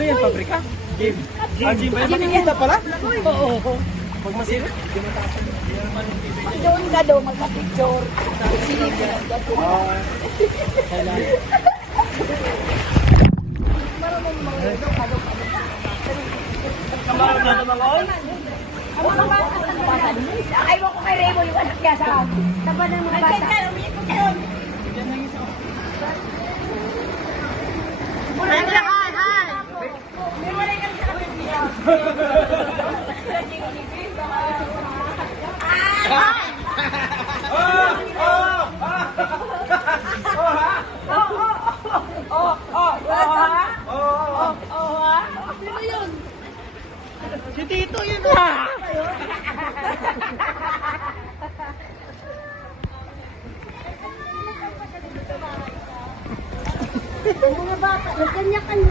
Ano yan, pabrika? Gym. Ah, gym ba? Makikita pala? Oo. Pag masira, di matapos. Doon ka daw magpa-picture. Kailangan. Kamarang na naman ako? Ayaw ko kay Remo yung anak niya sa taba ng mga bata. Ay, umikot yun. May wala yung Si Tito yun ah! mga bata, nagkanya-kanya.